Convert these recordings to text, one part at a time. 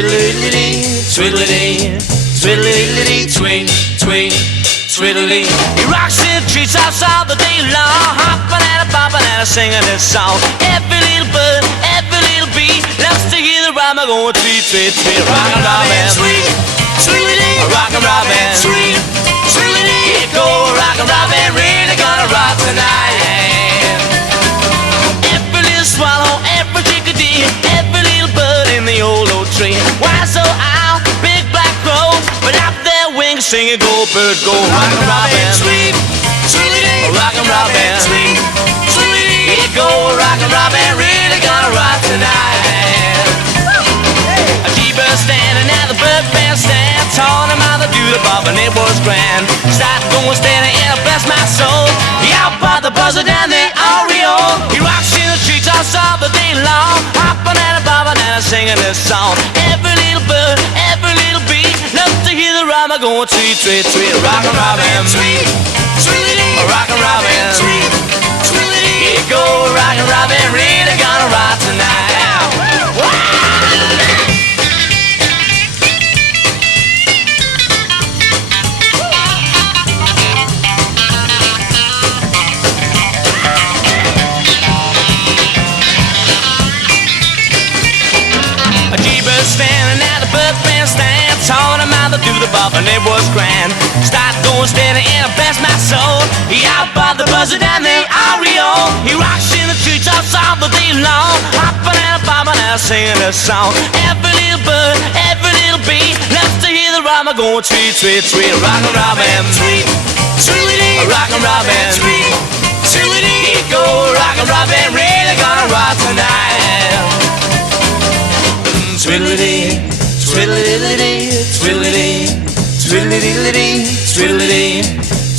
twiddly, twiddly, twiddly, twing, twing, twiddly. He rocks in the treetops all the day long, hopping and a bopping and a singing this song. Every little bird, every little bee loves to hear the rhyme going tweet, tweet, tweet. Rockin' Robin, sweet, sweetie. Rockin' Robin, sweet, sweetie. Go Rockin' Robin, really gonna rock tonight. Every little swallow, every chickadee, every little bird in the old oak tree. Why so owl, big black crow, but out their wings singing go bird go. Rockin' Robin, sweet, sweetie. Rockin' Robin, sweet, sweetie. Go Rockin' Robin, really gonna rock tonight. A T-bird standing at the bird bandstand, taught him how to do the bob and it was grand. Start going steady and bless my soul. He out by the buzzer down there, Oreo. He rocks in the treetops all the day long, hopping and a bobbing and a singing this song. Every little bird, every little bee loves to hear the rhyme going tweet, tweet, tweet. Rockin' Robin, sweet, sweetie. Rockin' Robin, sweet, sweetie. Here go Rockin' Robin, really gonna rock tonight. Standing at the bird bandstand, taught him how to do the bob and it was grand. Start going steady and bless my soul. He out by the buzzer down there, Oreo. He rocks in the treetops all the day long, hopping and bobbing and singing a song. Every little bird, every little bee loves to hear the rhyme going tweet, tweet, tweet. Rockin' Robin, sweet, sweetie. Rockin' Robin, sweet, sweetie. Go Rockin' Robin, really gonna rock tonight. Twiddly, twiddly, twiddly, twiddly, twiddly, twiddly,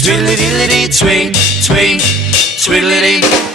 twiddly, twing, twing, twiddly.